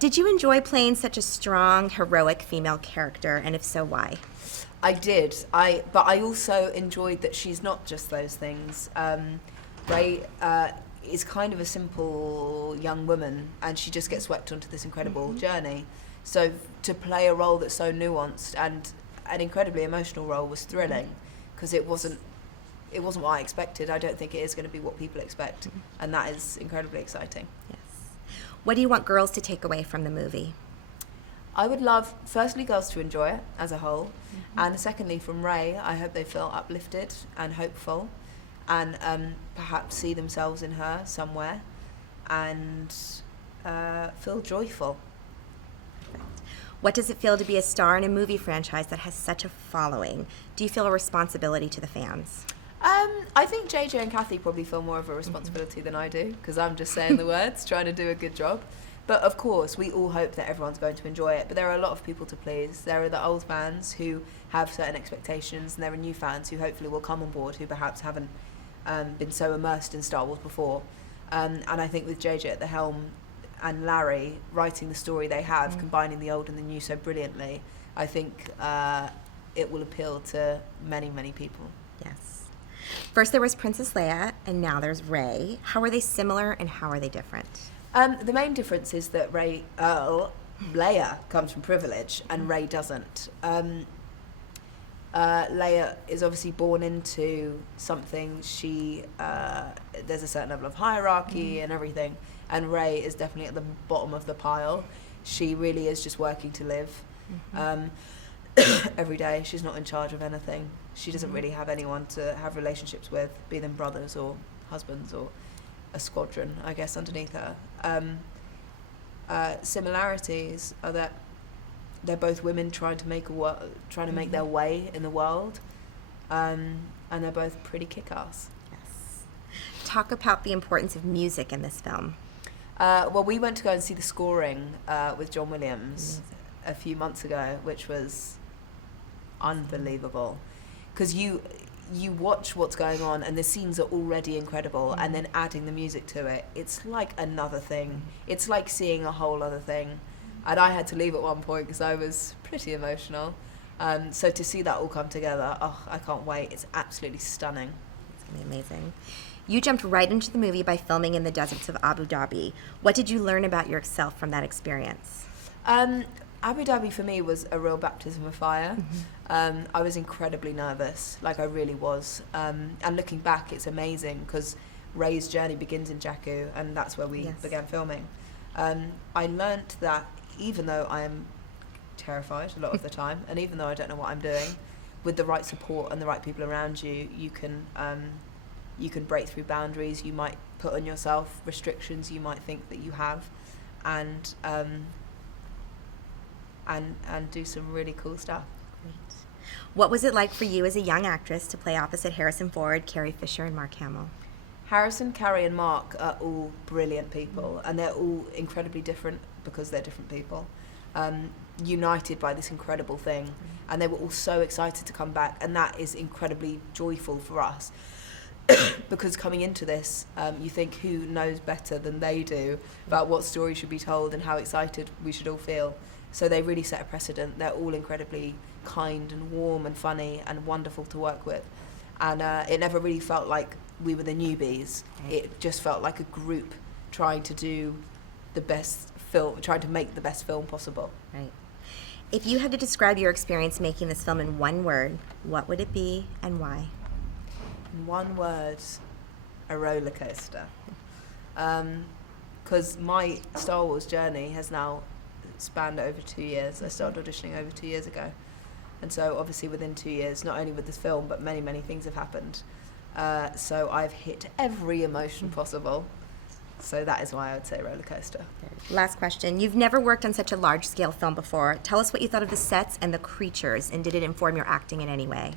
Did you enjoy playing such a strong, heroic female character, and if so, why? I did. But I also enjoyed that she's not just those things. Rey is kind of a simple young woman, and she just gets swept onto this incredible journey. So to play a role that's so nuanced and an incredibly emotional role was thrilling, because it wasn't what I expected. I don't think it is going to be what people expect, and that is incredibly exciting. Yes. What do you want girls to take away from the movie? I would love, firstly, girls to enjoy it as a whole, and secondly, from Rey, I hope they feel uplifted and hopeful, and perhaps see themselves in her somewhere, and feel joyful. What does it feel to be a star in a movie franchise that has such a following? Do you feel a responsibility to the fans? I think JJ and Kathy probably feel more of a responsibility than I do, because I'm just saying the words, trying to do a good job. But of course, we all hope that everyone's going to enjoy it. But there are a lot of people to please. There are the old fans who have certain expectations, and there are new fans who hopefully will come on board who perhaps haven't been so immersed in Star Wars before. And I think with JJ at the helm and Larry writing the story they have, combining the old and the new so brilliantly, I think it will appeal to many, many people. Yes. First there was Princess Leia, and now there's Rey. How are they similar, and how are they different? The main difference is that Leia comes from privilege, and Rey doesn't. Leia is obviously born into something. There's a certain level of hierarchy and everything, and Rey is definitely at the bottom of the pile. She really is just working to live every day. She's not in charge of anything. She doesn't really have anyone to have relationships with, be them brothers or husbands or a squadron, I guess, underneath her. Similarities are that they're both women trying to make their way in the world, and they're both pretty kick-ass. Yes. Talk about the importance of music in this film. Well, we went to go and see the scoring with John Williams a few months ago, which was unbelievable, because you watch what's going on and the scenes are already incredible, and then adding the music to it, it's like another thing. It's like seeing a whole other thing. And I had to leave at one point because I was pretty emotional. So to see that all come together, I can't wait. It's absolutely stunning. It's going to be amazing. You jumped right into the movie by filming in the deserts of Abu Dhabi. What did you learn about yourself from that experience? Abu Dhabi for me was a real baptism of fire. I was incredibly nervous, like I really was. And looking back, it's amazing because Rey's journey begins in Jakku, and that's where we began filming. I learnt that even though I am terrified a lot of the time, and even though I don't know what I'm doing, with the right support and the right people around you, you can break through boundaries. You might put on yourself restrictions you might think that you have, and do some really cool stuff. Great. What was it like for you as a young actress to play opposite Harrison Ford, Carrie Fisher, and Mark Hamill? Harrison, Carrie, and Mark are all brilliant people, and they're all incredibly different because they're different people, united by this incredible thing, and they were all so excited to come back, and that is incredibly joyful for us. Because coming into this, you think, who knows better than they do about what story should be told and how excited we should all feel. So they really set a precedent. They're all incredibly kind and warm and funny and wonderful to work with. And it never really felt like we were the newbies. It just felt like a group trying to do the best film, trying to make the best film possible. Right. If you had to describe your experience making this film in one word, what would it be and why? In one word, a roller coaster. Because my Star Wars journey has now spanned over 2 years. I started auditioning over 2 years ago. And so obviously within 2 years, not only with this film, but many, many things have happened. So I've hit every emotion possible. So that is why I would say roller coaster. Last question. You've never worked on such a large-scale film before. Tell us what you thought of the sets and the creatures, and did it inform your acting in any way?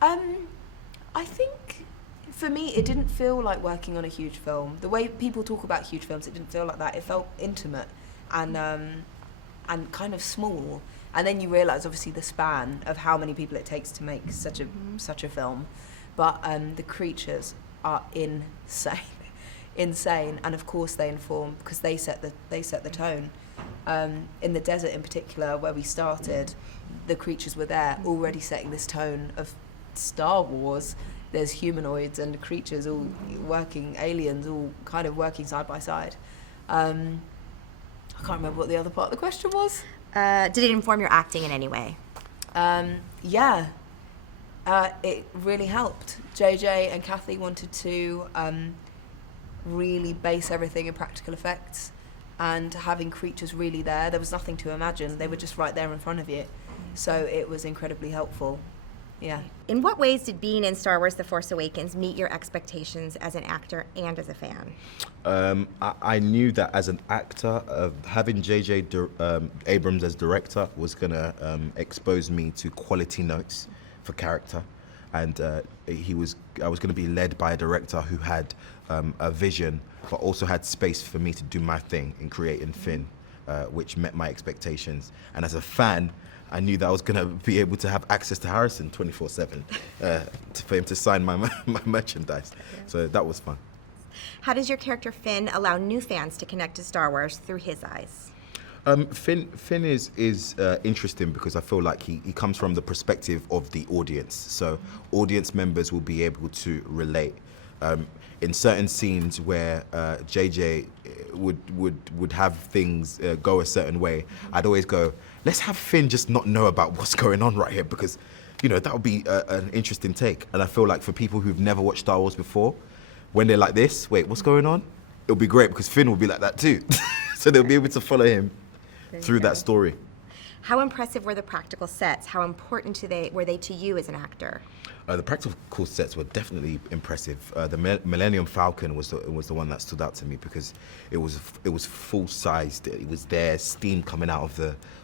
I think for me, it didn't feel like working on a huge film. The way people talk about huge films, it didn't feel like that. It felt intimate and kind of small. And then you realise, obviously, the span of how many people it takes to make such a film. But the creatures are insane, and of course they inform because they set the tone. In the desert in particular, where we started, the creatures were there already setting this tone of Star Wars. There's humanoids and creatures all working, aliens all kind of working side by side. I can't remember what the other part of the question was. Did it inform your acting in any way? Yeah. It really helped. JJ and Kathy wanted to really base everything in practical effects, and having creatures really there was nothing to imagine. They were just right there in front of you. So it was incredibly helpful. Yeah. In what ways did being in Star Wars The Force Awakens meet your expectations as an actor and as a fan? I knew that as an actor, having J.J. Abrams as director was going to expose me to quality notes for character. And I was going to be led by a director who had a vision, but also had space for me to do my thing in creating Finn, which met my expectations. And as a fan, I knew that I was going to be able to have access to Harrison 24/7 for him to sign my merchandise. Yeah. So that was fun. How does your character Finn allow new fans to connect to Star Wars through his eyes? Finn is interesting because I feel like he comes from the perspective of the audience. So audience members will be able to relate. In certain scenes where JJ would have things go a certain way, I'd always go, let's have Finn just not know about what's going on right here, because, you know, that would be an interesting take. And I feel like for people who've never watched Star Wars before, when they're like this, wait, what's going on? It'll be great because Finn will be like that too. So they'll be able to follow him through that story. How impressive were the practical sets? How important were they to you as an actor? The practical sets were definitely impressive. The Millennium Falcon was the one that stood out to me because it was full sized. It was there, steam coming out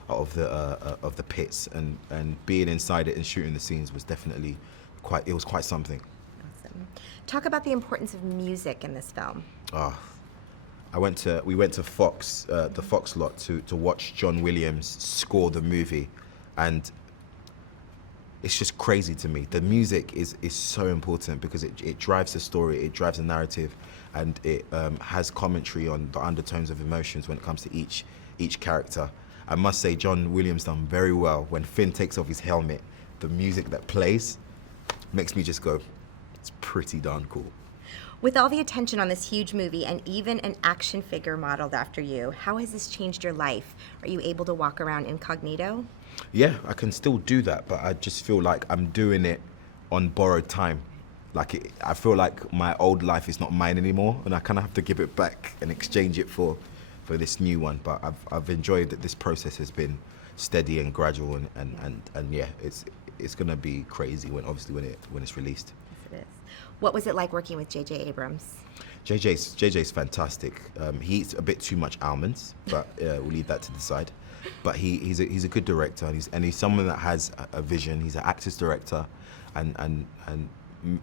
of the pits, and being inside it and shooting the scenes was definitely quite something. Awesome. Talk about the importance of music in this film. We went to Fox, the Fox lot, to watch John Williams score the movie, and it's just crazy to me. The music is so important because it drives the story, it drives the narrative, and it has commentary on the undertones of emotions when it comes to each character. I must say, John Williams done very well. When Finn takes off his helmet, the music that plays makes me just go, it's pretty darn cool. With all the attention on this huge movie and even an action figure modeled after you, how has this changed your life? Are you able to walk around incognito? Yeah, I can still do that, but I just feel like I'm doing it on borrowed time. I feel like my old life is not mine anymore, and I kind of have to give it back and exchange it for this new one. But I've enjoyed that this process has been steady and gradual, and yeah, it's gonna be crazy when it's released. Yes, it is. What was it like working with J.J. Abrams? JJ's fantastic. He eats a bit too much almonds, but we'll leave that to the side. But he's a good director, and he's someone that has a vision. He's an actor's director, and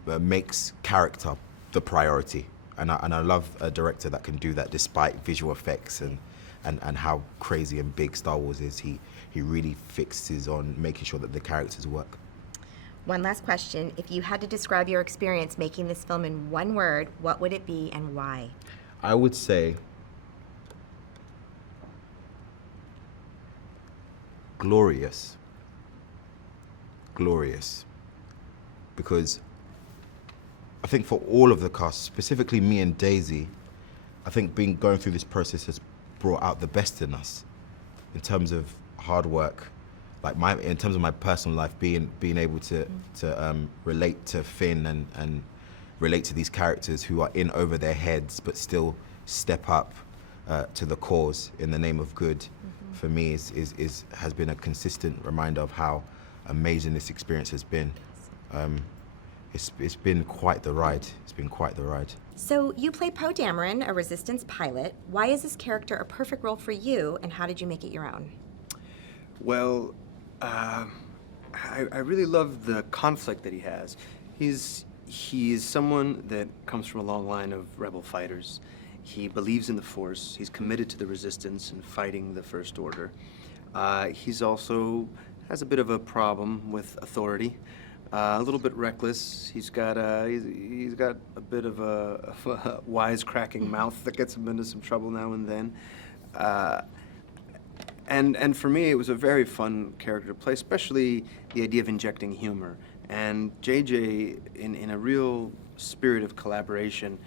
makes character the priority. And I love a director that can do that despite visual effects and how crazy and big Star Wars is. He really fixes on making sure that the characters work. One last question. If you had to describe your experience making this film in one word, what would it be and why? I would say glorious. Glorious. Because I think for all of the cast, specifically me and Daisy, I think going through this process has brought out the best in us in terms of hard work. In terms of my personal life, being able to relate to Finn and relate to these characters who are in over their heads but still step up to the cause in the name of good, for me has been a consistent reminder of how amazing this experience has been. It's been quite the ride. It's been quite the ride. So you play Poe Dameron, a Resistance pilot. Why is this character a perfect role for you, and how did you make it your own? Well, I really love the conflict that he has. He's someone that comes from a long line of rebel fighters. He believes in the Force. He's committed to the Resistance and fighting the First Order. He's also has a bit of a problem with authority. A little bit reckless. He's got a bit of a wisecracking mouth that gets him into some trouble now and then. And for me, it was a very fun character to play, especially the idea of injecting humor. And JJ, in a real spirit of collaboration,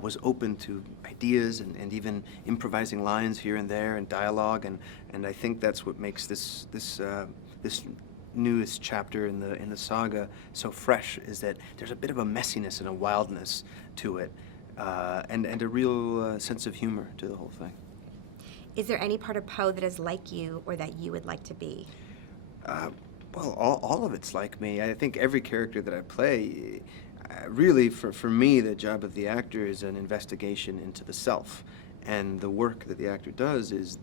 was open to ideas and even improvising lines here and there and dialogue. And I think that's what makes this newest chapter in the saga so fresh, is that there's a bit of a messiness and a wildness to it, and a real sense of humor to the whole thing. Is there any part of Poe that is like you or that you would like to be? Well, all of it's like me. I think every character that I play, really, for me, the job of the actor is an investigation into the self, and the work that the actor does is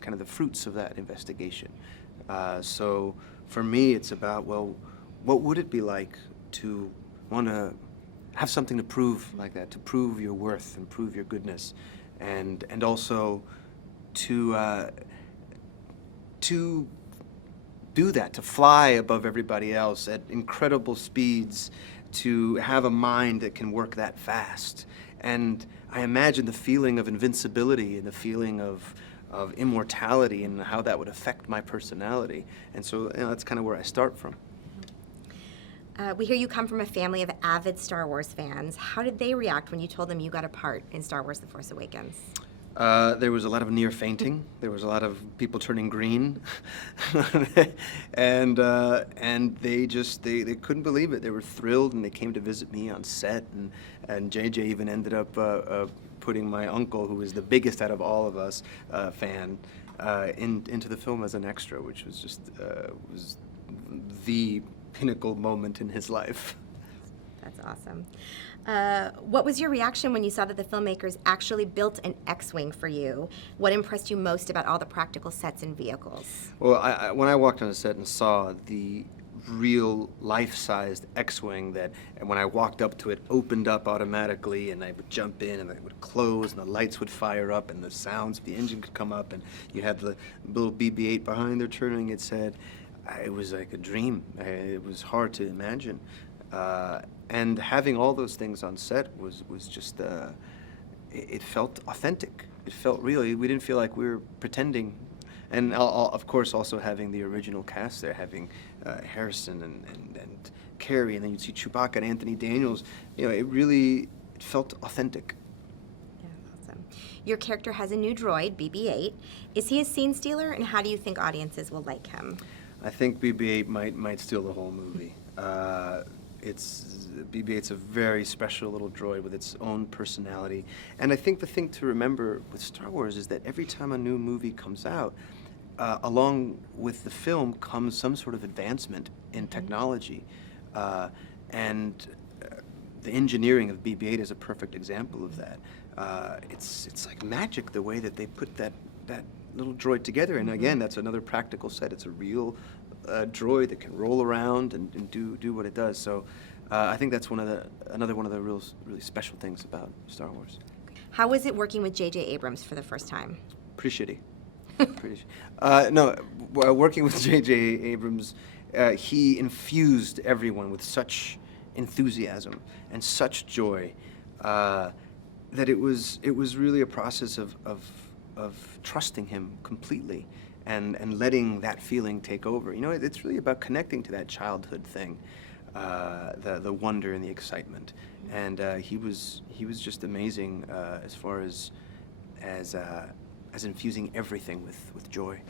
kind of the fruits of that investigation. So for me, it's about, well, what would it be like to want to have something to prove like that, to prove your worth and prove your goodness, and also to do that, to fly above everybody else at incredible speeds, to have a mind that can work that fast. And I imagine the feeling of invincibility and the feeling of immortality and how that would affect my personality. And so that's kind of where I start from. We hear you come from a family of avid Star Wars fans. How did they react when you told them you got a part in Star Wars The Force Awakens? There was a lot of near fainting. There was a lot of people turning green, and they couldn't believe it. They were thrilled, and they came to visit me on set. And JJ even ended up putting my uncle, who was the biggest out of all of us, fan, into the film as an extra, which was just was the pinnacle moment in his life. That's awesome. What was your reaction when you saw that the filmmakers actually built an X-Wing for you? What impressed you most about all the practical sets and vehicles? Well, when I walked on the set and saw the real life-sized X-Wing and when I walked up to it, opened up automatically, and I would jump in, and it would close, and the lights would fire up, and the sounds of the engine could come up, and you had the little BB-8 behind there turning its head. It was like a dream. It was hard to imagine. And having all those things on set was just, it felt authentic. It felt real. We didn't feel like we were pretending. And of course, also having the original cast there, having Harrison and Carrie, and then you'd see Chewbacca and Anthony Daniels. It felt authentic. Yeah, awesome. Your character has a new droid, BB-8. Is he a scene stealer, and how do you think audiences will like him? I think BB-8 might steal the whole movie. BB-8's a very special little droid with its own personality. And I think the thing to remember with Star Wars is that every time a new movie comes out, along with the film comes some sort of advancement in technology. And the engineering of BB-8 is a perfect example of that. It's like magic, the way that they put that little droid together. And again, that's another practical set. It's a real droid that can roll around and do what it does. So I think that's another one of the really special things about Star Wars. How was it working with J.J. Abrams for the first time? Pretty shitty. Working with J.J. Abrams, he infused everyone with such enthusiasm and such joy that it was really a process of trusting him completely and letting that feeling take over. It's really about connecting to that childhood thing, the wonder and the excitement. And he was just amazing as far as infusing everything with joy.